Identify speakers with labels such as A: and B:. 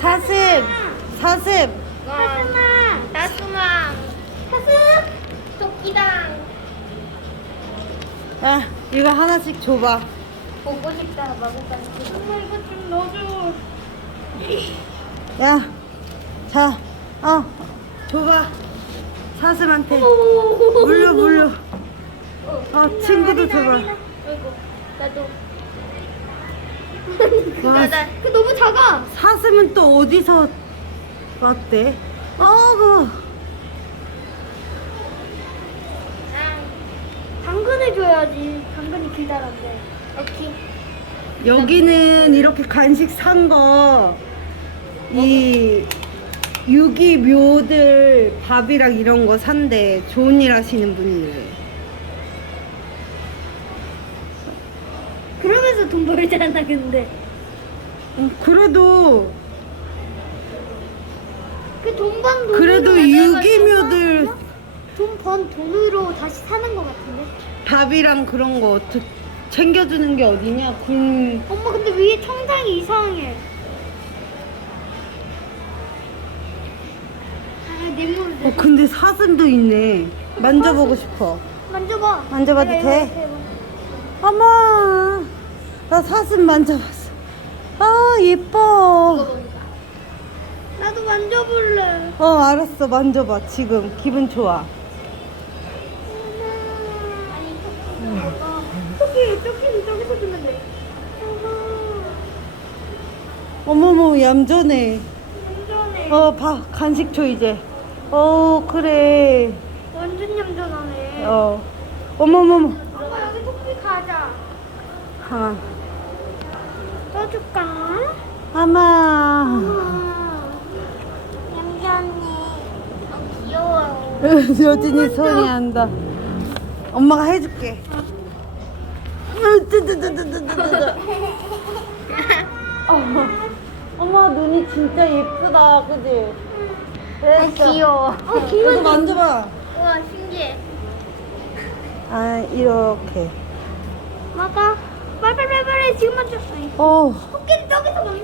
A: 사슴 사슴.
B: 사슴아 나수마 사슴 토끼당.
A: 야 이거 하나씩 줘봐.
B: 보고 싶다 먹을까 엄마 이거 좀 넣어줘.
A: 야자어 줘봐. 사슴한테. 물려 물려. 아 친구도 줘봐.
B: 아이고 나도.
A: 와
B: 나나 그 작아
A: 사슴은 또 어디서 왔대? 어그
B: 당근을 줘야지. 당근이 길다란데. 오케이.
A: 여기는 이렇게 간식 산거이 유기묘들 밥이랑 이런 거 산대. 좋은 일 하시는 분이래
B: 그러면서 돈 벌잖아 근데.
A: 어, 그래도
B: 그 돈번 돈으로
A: 그래도 유기묘들
B: 돈번 돈으로 다시 사는 것 같은데?
A: 밥이랑 그런 거 어떻게 챙겨주는 게 어디냐? 군
B: 엄마 근데 위에 청장이 이상해. 아 뇌물
A: 어, 근데 사슴도 있네. 만져보고 싶어.
B: 만져봐.
A: 만져봐도
B: 내가
A: 돼?
B: 이렇게 해봐.
A: 어머 나 사슴 만져봤어. 아 예뻐
B: 나도 만져볼래.
A: 어 알았어. 만져봐. 지금. 기분 좋아.
B: 아니 토끼 토끼는 저기서 주면 돼
A: 어머머 얌전해.
B: 얌전해.
A: 어봐 간식 줘 이제. 어 그래.
B: 완전 얌전하네.
A: 어. 어머머머
B: 아빠 여기 토끼 가자.
A: 가만
B: 떠줄까?
A: 아마
B: 얌전해 어, 귀
A: 여진이 손이 안다. 엄마가 해줄게. 어머 어머 눈이 진짜 예쁘다 그지? 됐어.
B: 귀여워. 어
A: 너도
B: 귀여워
A: 만져봐.
B: 우와 신기해.
A: 아 이렇게.
B: 먹어 빨리빨리빨리 지금 아니
A: 어.
B: 토끼는 저기서 만지면